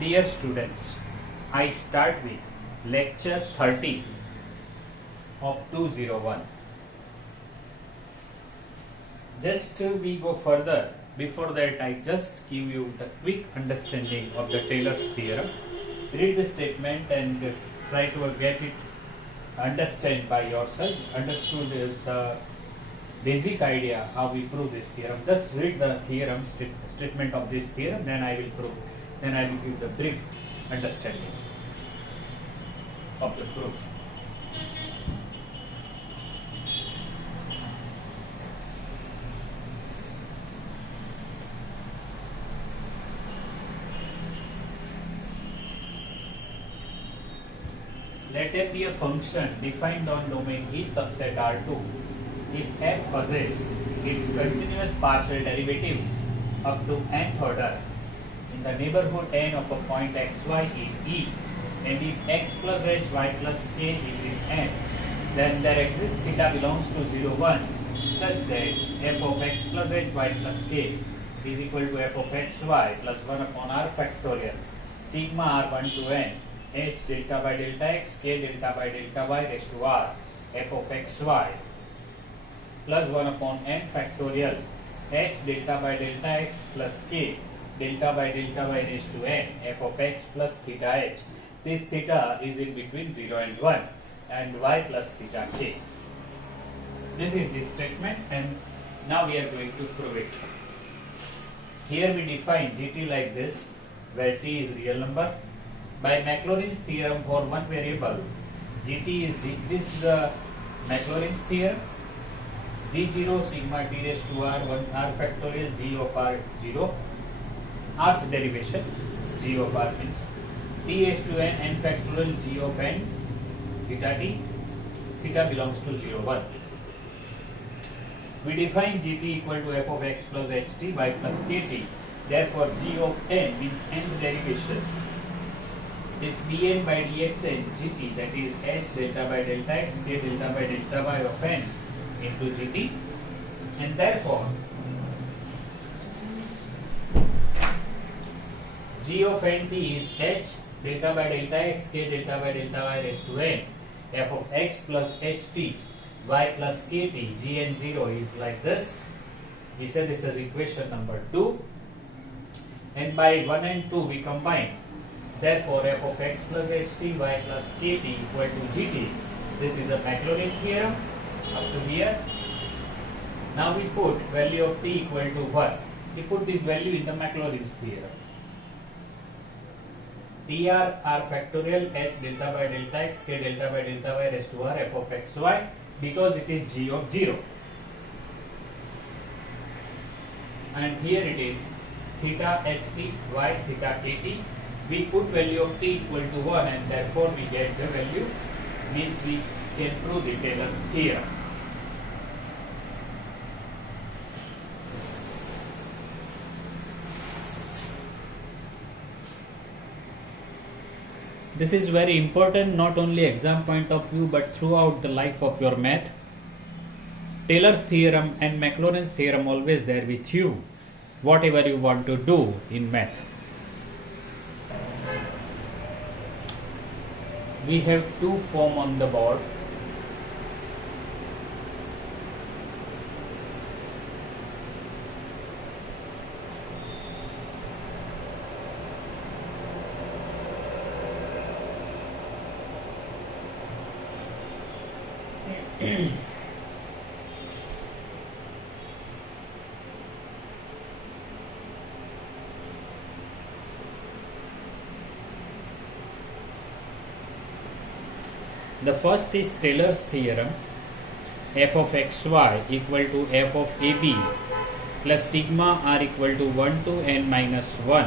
Dear students, I start with lecture 30 of 201. Just we go further, before that I just give you the quick understanding of the Taylor's theorem. Read the statement and try to get it understand by yourself, understood the basic idea how we prove this theorem. Just read the theorem statement of this theorem, then I will prove. Then I will give the brief understanding of the proof. Let f be a function defined on domain E subset R2 if f possesses its continuous partial derivatives up to nth order in the neighborhood n of a point xy in E, and if x plus h y plus k is in n, then there exists theta belongs to 0, 1 such that f of x plus h y plus k is equal to f of x y plus 1 upon r factorial sigma r1 to n h delta by delta x k delta by delta y raised to r f of x y plus 1 upon n factorial h delta by delta x plus k delta by delta y raised to n f of x plus theta h. This theta is in between 0 and 1 and y plus theta k. This is the statement, and now we are going to prove it. Here we define gt like this, where t is real number. By Maclaurin's theorem for one variable, gt is this is the Maclaurin's theorem. G0 sigma t raised to r 1 r factorial g of r 0, rth derivation g of r means t raised to n factorial g of n theta t, theta belongs to 0, 1. We define gt equal to f of x plus ht y plus kt. Therefore g of n means nth derivation is dn by dxn gt, that is h delta by delta x k delta by delta y of n into gt, and therefore g of nt is h delta by delta x k delta by delta y raised to n f of x plus ht y plus kt gn0 is like this. We say this is equation number 2, and by 1 and 2 we combine. Therefore f of x plus ht y plus kt equal to gt. This is a Maclaurin theorem up to here. Now we put value of t equal to 1. We put this value in the Maclaurin's theorem. dr r factorial h delta by delta x k delta by delta y raised to r f of x y, because it is g of 0. And here it is theta ht y theta kt. We put value of t equal to 1, and therefore we get the value, means we can prove the Taylor's theorem. This is very important, not only exam point of view but throughout the life of your math. Taylor's theorem and Maclaurin's theorem always there with you, whatever you want to do in math. We have two form on the board. The first is Taylor's theorem, f of xy equal to f of ab plus sigma r equal to 1 to n minus 1,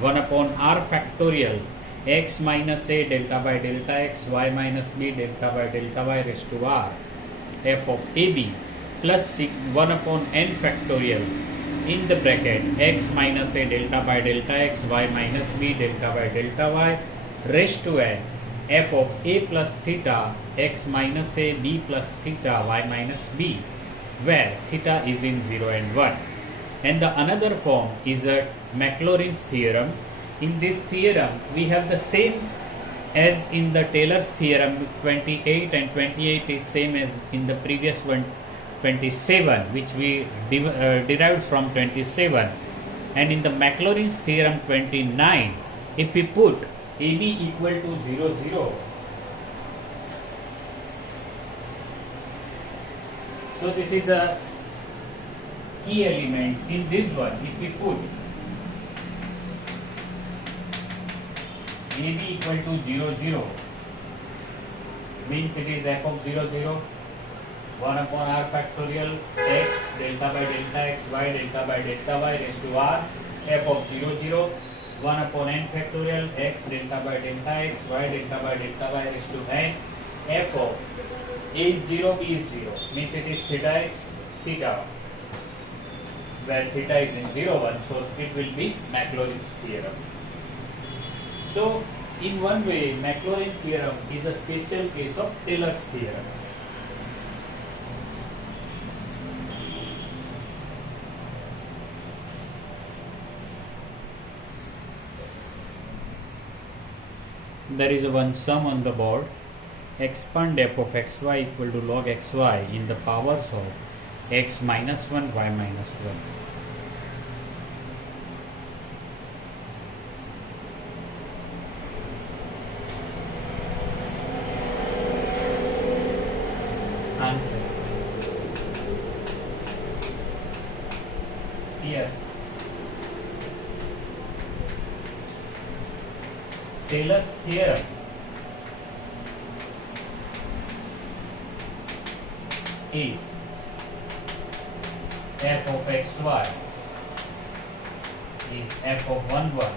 1 upon r factorial x minus a delta by delta x y minus b delta by delta y raised to r f of ab plus 1 upon n factorial in the bracket x minus a delta by delta x y minus b delta by delta y raised to n f of a plus theta x minus a b plus theta y minus b where theta is in 0 and 1. And the another form is a Maclaurin's theorem. In this theorem, we have the same as in the Taylor's theorem 28, and 28 is same as in the previous one 27, which we derived from 27. And in the Maclaurin's theorem 29, if we put AB equal to 0, 0, so this is a key element. In this one, if we put AB equal to 0, 0, means it is f of 0, 0, 1 upon r factorial x delta by delta x y delta by delta y raised to r, f of 0, 0, 1 upon n factorial x delta by delta x y delta by delta y raised to n, f of a is 0, b is 0, means it is theta x, theta, where theta is in 0, 1, so it will be Maclaurin's theorem. So, in one way, Maclaurin theorem is a special case of Taylor's theorem. There is one sum on the board. Expand f of xy equal to log xy in the powers of x minus 1, y minus 1. Answer. Here. Taylor's theorem is f of xy is f of 1, 1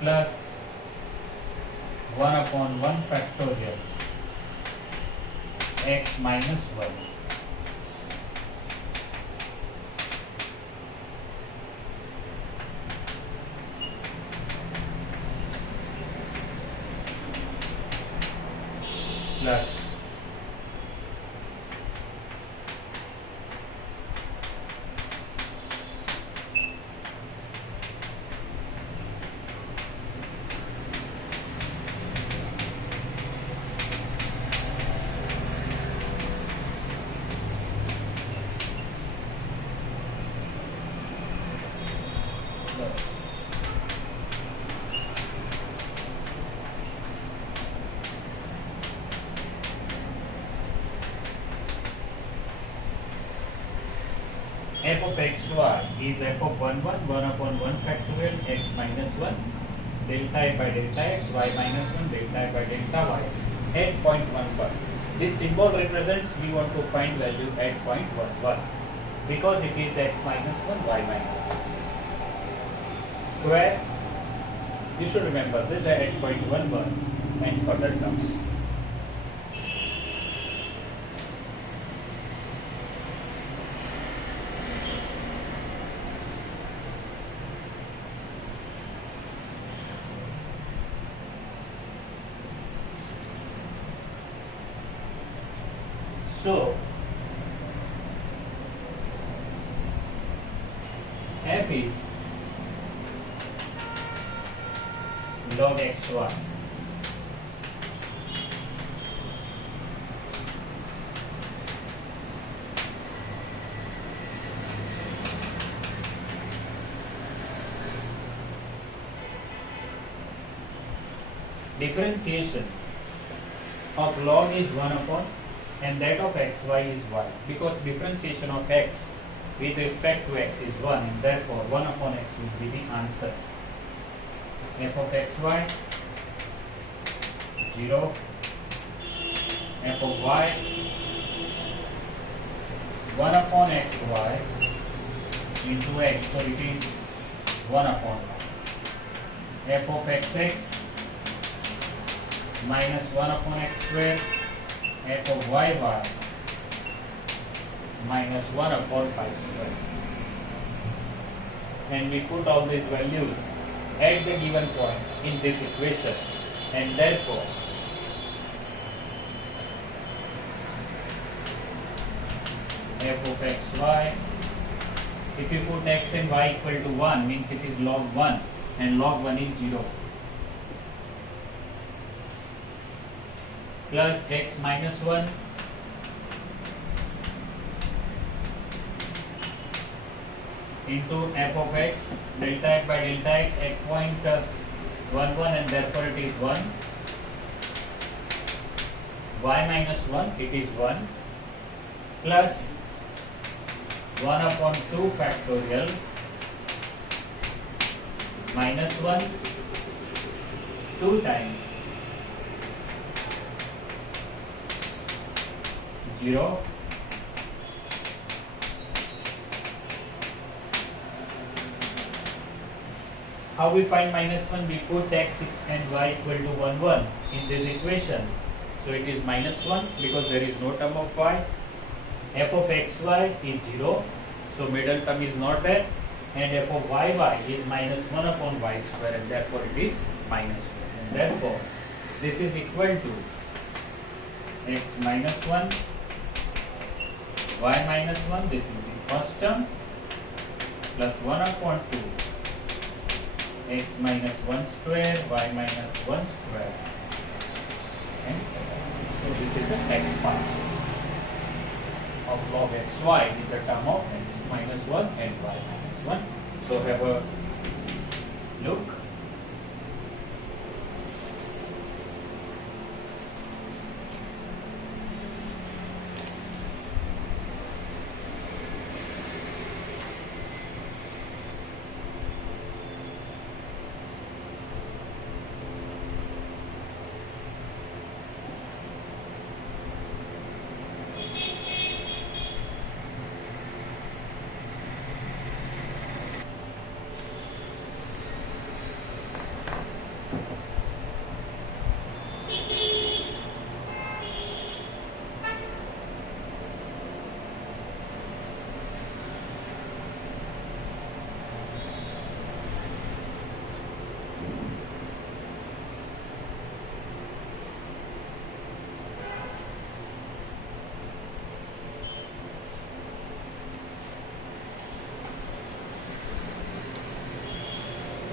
plus 1 upon 1 factorial x minus 1 plus f of xy is f of 1, 1, 1 upon 1 factorial x minus 1 delta y by delta x y minus 1 delta y by delta y at point 1, 1. This symbol represents we want to find value at point 1, 1 because it is x minus 1 y minus 1. Square, you should remember this at point 1, 1 and further terms. So, f is log xy differentiation of log is 1 upon and that of xy is y, because differentiation of x with respect to x is 1 and therefore 1 upon x will be the answer. F of xy 0, f of y 1 upon xy into x, so it is 1 upon y. F of xx minus 1 upon x square, f of yy minus 1 upon pi square. And we put all these values at the given point in this equation, and therefore f of xy. If you put x and y equal to 1, means it is log 1 and log 1 is 0. Plus x minus 1 into f of x delta x by delta x at point 1 1 and therefore it is 1. Y minus 1 it is 1 plus 1 upon 2 factorial minus 1 2 times 0 how we find minus 1? We put x and y equal to 1 1 in this equation, so it is minus 1 because there is no term of y. F of xy is 0, so middle term is not there, and f of yy is minus 1 upon y square, and therefore it is minus 1, and therefore this is equal to x minus 1 y minus 1, this is the first term, plus 1 upon 2 x minus 1 square y minus 1 square, and so this is an expansion of log xy with the term of x minus 1 and y minus 1. So have a look.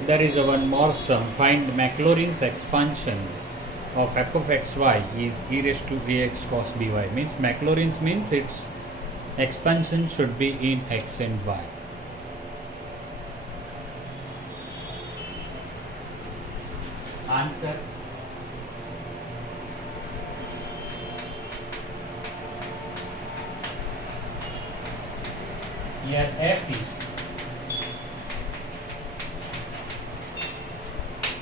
There is a one more sum. Find Maclaurin's expansion of f of xy is e raised to ax cos by. Means Maclaurin's means its expansion should be in x and y. Answer. Here f is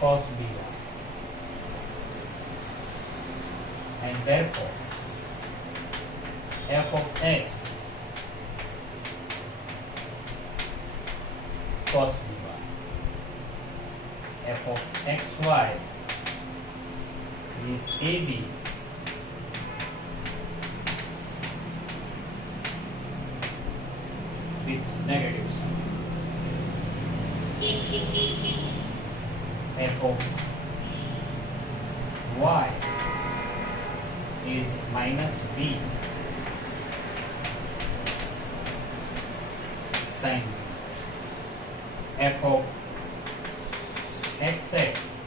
cos by, and therefore f of x cos by, f of xy is ab with negative sign. F of y is minus b sin b. F of xx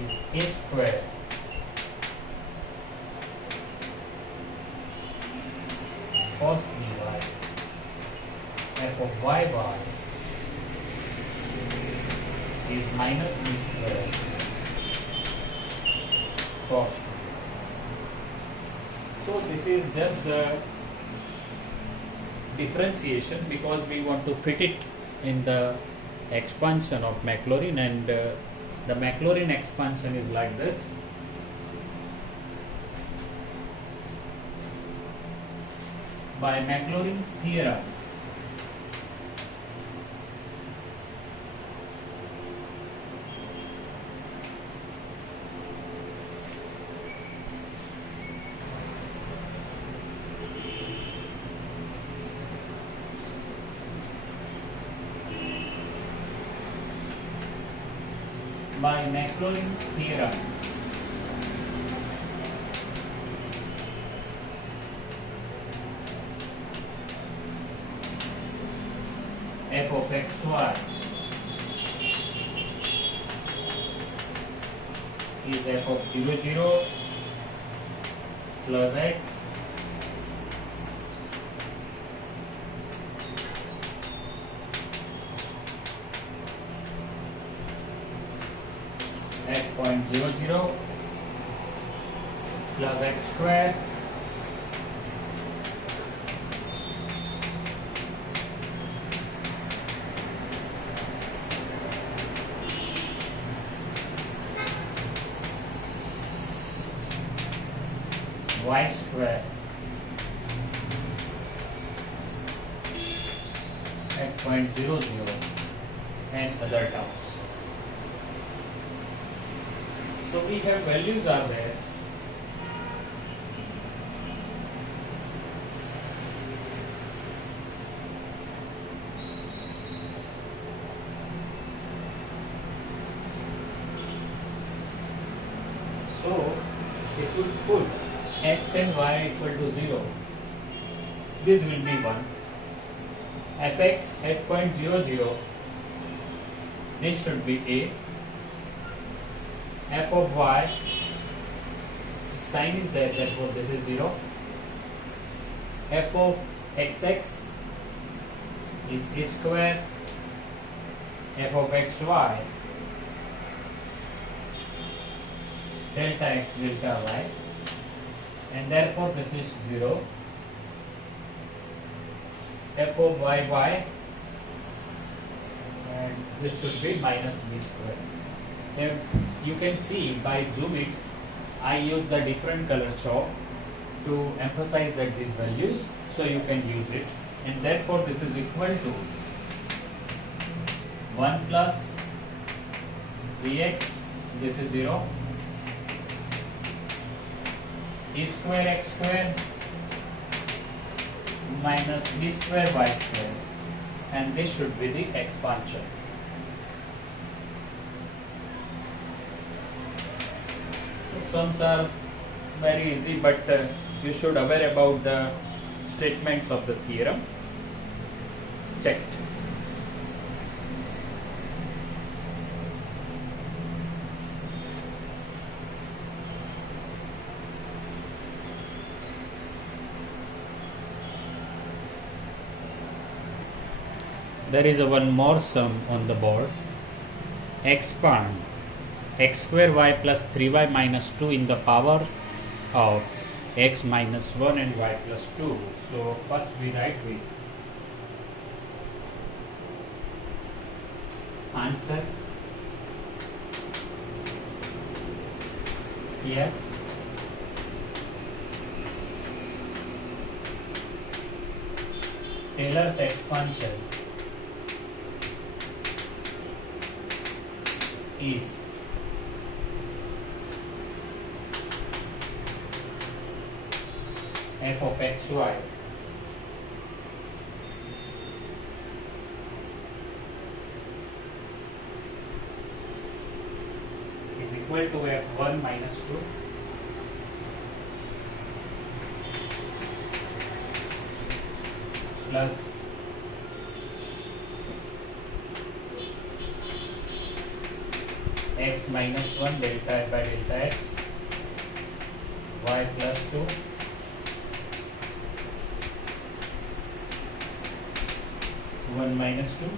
is a square cos by. F of yy is minus b square cos. So this is just the differentiation because we want to fit it in the expansion of Maclaurin, and the Maclaurin expansion is like this. By Maclaurin's theorem, by Maclaurin's theorem, f of xy is f of 0 0 plus x at point 0 0 plus x square y square at point 0 0 and other terms. So we have values are there. So if you put x and y equal to 0, this will be 1. fx at point 0 0, this should be a. F of y, sign is there, therefore this is 0. F of xx is a square. F of xy, delta x delta y, and therefore this is 0. F of y, and this should be minus b square. Then you can see by zoom it, I use the different color chalk to emphasize that these values, so you can use it, and therefore this is equal to 1 plus bx, this is 0, a square x square minus b square y square, and this should be the expansion. Sums are very easy, but you should aware about the statements of the theorem. Check it. There is one more sum on the board. Expand x square y plus 3y minus 2 in the power of x minus 1 and y plus 2. So first we write with answer here. Taylor's expansion is f of xy is equal to f1 minus 2 plus x minus 1 delta by delta x y plus 2 1 minus 2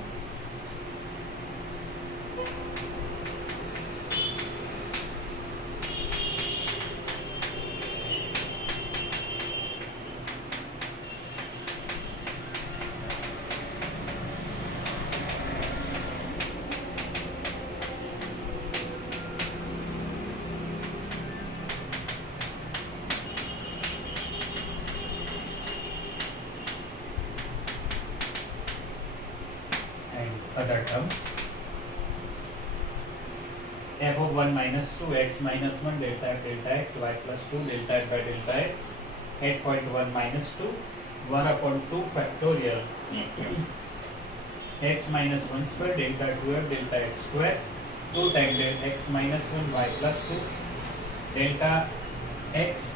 other terms. F of 1 minus 2 x minus 1 delta f delta x y plus 2 delta f by delta x 8.1 minus 2 1 upon 2 factorial x minus 1 square delta 2f delta x square 2 times delta x minus 1 y plus 2 delta x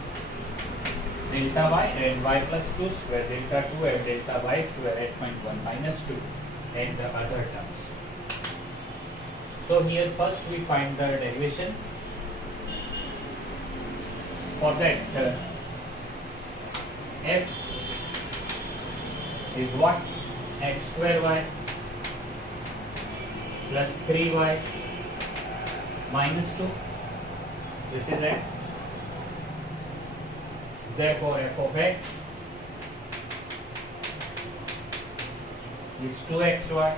delta y and y plus 2 square delta 2f delta y square 8.1 minus 2. and the other terms. So here first we find the derivations. For that f is what? X square y plus 3y minus 2. This is f. Therefore f of x is 2xy.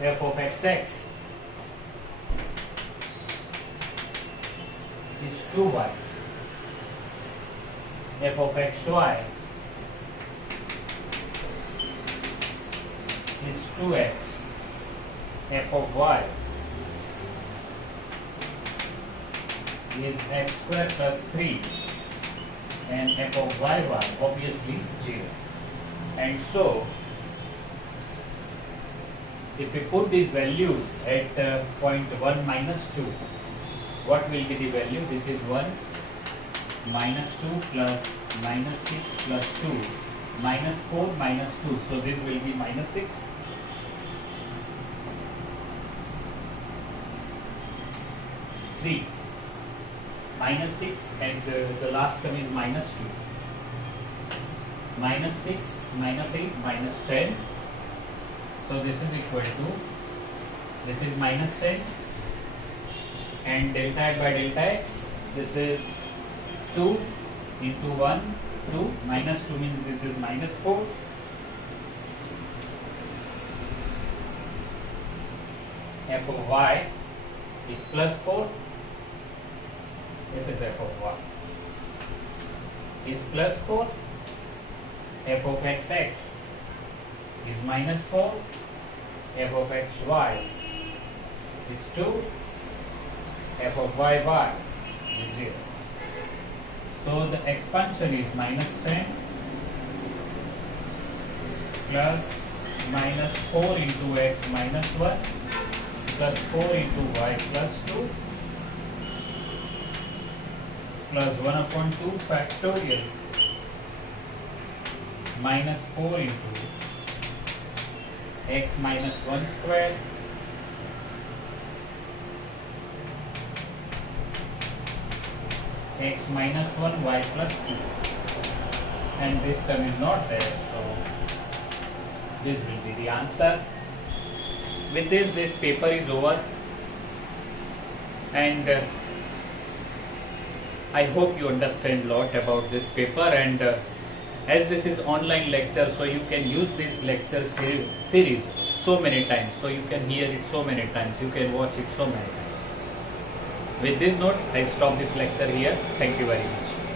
F of xx is 2y. F of xy is 2x. F of y is x square plus 3, and f of y obviously 0. And so if we put these values at point 1 minus 2, what will be the value? This is 1 minus 2 plus minus 6 plus 2 minus 4 minus 2. So this will be minus 6. 3 minus 6, and the last term is minus 2. Minus 6 minus 8 minus 10. So this is equal to, this is minus 10, and delta x by delta x, this is 2 into 1, 2, minus 2 means this is minus 4. F of y is plus 4. This is f of y is plus 4. F of xx is minus 4. F of xy is 2. F of yy is 0. So the expansion is minus 10 plus minus 4 into x minus 1 plus 4 into y plus 2 plus 1 upon 2 factorial minus 4 into x minus 1 square x minus 1 y plus 2, and this term is not there, so this will be the answer. With this paper is over, and I hope you understand a lot about this paper, and as this is online lecture, so you can use this lecture series so many times, so you can hear it so many times, you can watch it so many times. With this note, I stop this lecture here. Thank you very much.